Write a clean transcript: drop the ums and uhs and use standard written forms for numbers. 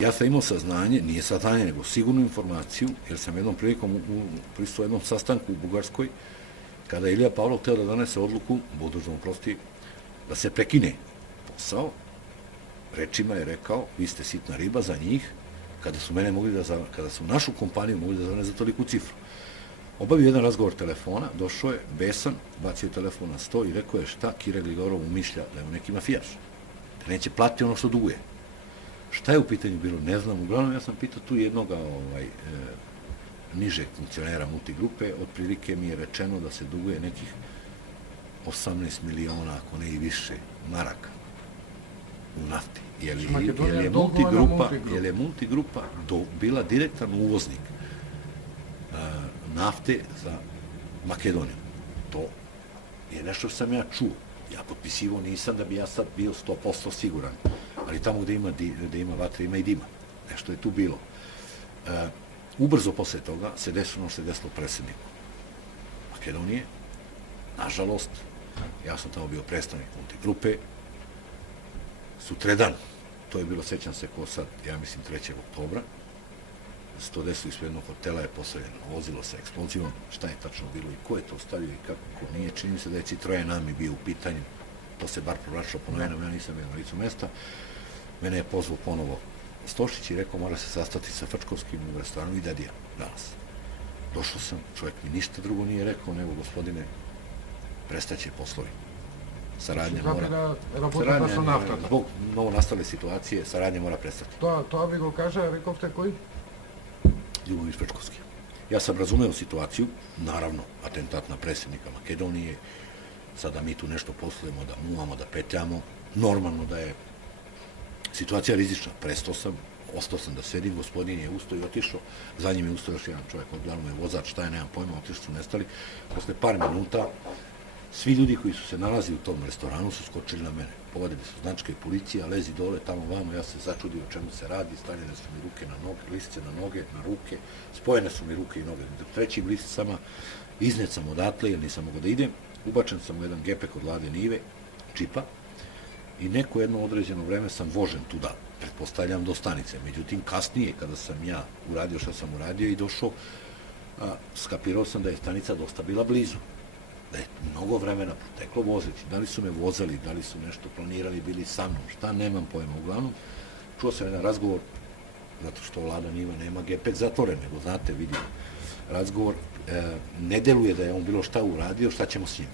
Ja sam imao saznanje, nije saznanje, nego sigurnu informaciju, jer sam jednom prilikom prisutovao jednom sastanku u Bugarskoj, kada je Ilija Pavlov hteo da donese odluku, budužno prosti, da se prekine posao, rečima je rekao, vi ste sitna riba za njih, kada su našu kompaniju mogli da zavane za toliku cifru. Obavio jedan razgovor telefona, došao je, besan, bacio telefon na sto i rekao je šta Kira Gligorov umišlja da je on neki mafijaš, da neće platiti ono što duguje. Šta je u pitanju bilo, ne znam, uglavnom ja sam pitao tu jednoga nižeg funkcionera multigrupe, otprilike mi je rečeno da se duguje nekih 18 miliona, ako ne i više, maraka u nafti. Jer je multigrupa bila direktan uvoznik nafte za Makedoniju. To je nešto što sam ja čuo. Ja potpisivo nisam da bi ja sad bio 100% siguran, ali tamo gde ima vatre, ima i dima. Nešto je tu bilo. Ubrzo posle toga se desilo ono što se desilo predsjedniku Makedonije. Nažalost, ja sam tamo bio predstavnik multigrupe. Sutredan, to je bilo, sećam se ko sad, ja mislim 3. oktobra, se to desilo ispred jednog hotela, je postavljeno vozilo sa eksplozivom, šta je tačno bilo i ko je to stavio i kako nije. Čini mi se da je Citroen Ami bio u pitanju, to se bar provlačilo ponovno, ja nisam bio na licu mesta. Mene je pozvao ponovo Stošić i rekao mora se sastati sa Frčkovskim u restoranu i Dadija danas. Došao sam, čovjek mi ništa drugo nije rekao, nego gospodine, prestaće poslovi. Saradnja mora... Zbog novo nastale situacije, saradnja mora prestati. To vi go kaže, a rekao ste koji? Ljubović Frčkovski. Ja sam razumeo situaciju, naravno, atentat na predsjednika Makedonije, sada mi tu nešto poslujemo, da muvamo, da petljamo, normalno da je situacija rizična. Prestao sam, ostao sam da sedim, gospodin je ustao i otišao, za njim je ustao još jedan čovjek, odglavno je vozač, šta je, nemam pojma, otišli su, nestali. Posle par minuta, svi ljudi koji su se nalazili u tom restoranu su skočili na mene. Povadili su značke i policija, lezi dole, tamo vamo, ja se začudio o čemu se radi, stavljene su mi ruke na noge, lisice na noge, na ruke, spojene su mi ruke i noge trećim lisicama, iznet sam odatle jer nisam mogao da idem, ubačen sam u jedan gepek od Lade Nive, džipa, i neko jedno određeno vreme sam vožen tuda, pretpostavljam do stanice. Međutim, kasnije, kada sam ja uradio što sam uradio i došao, skapirao sam da je stanica dosta bila blizu, da je mnogo vremena proteklo vozeći. Da li su me vozali, da li su nešto planirali, bili sa mnom, šta, nemam pojma. Uglavnom, čuo sam jedan razgovor, zato što Lada Niva nema gepek zatvoren, nego znate, vidim, razgovor ne deluje da je on bilo šta uradio, šta ćemo s njim.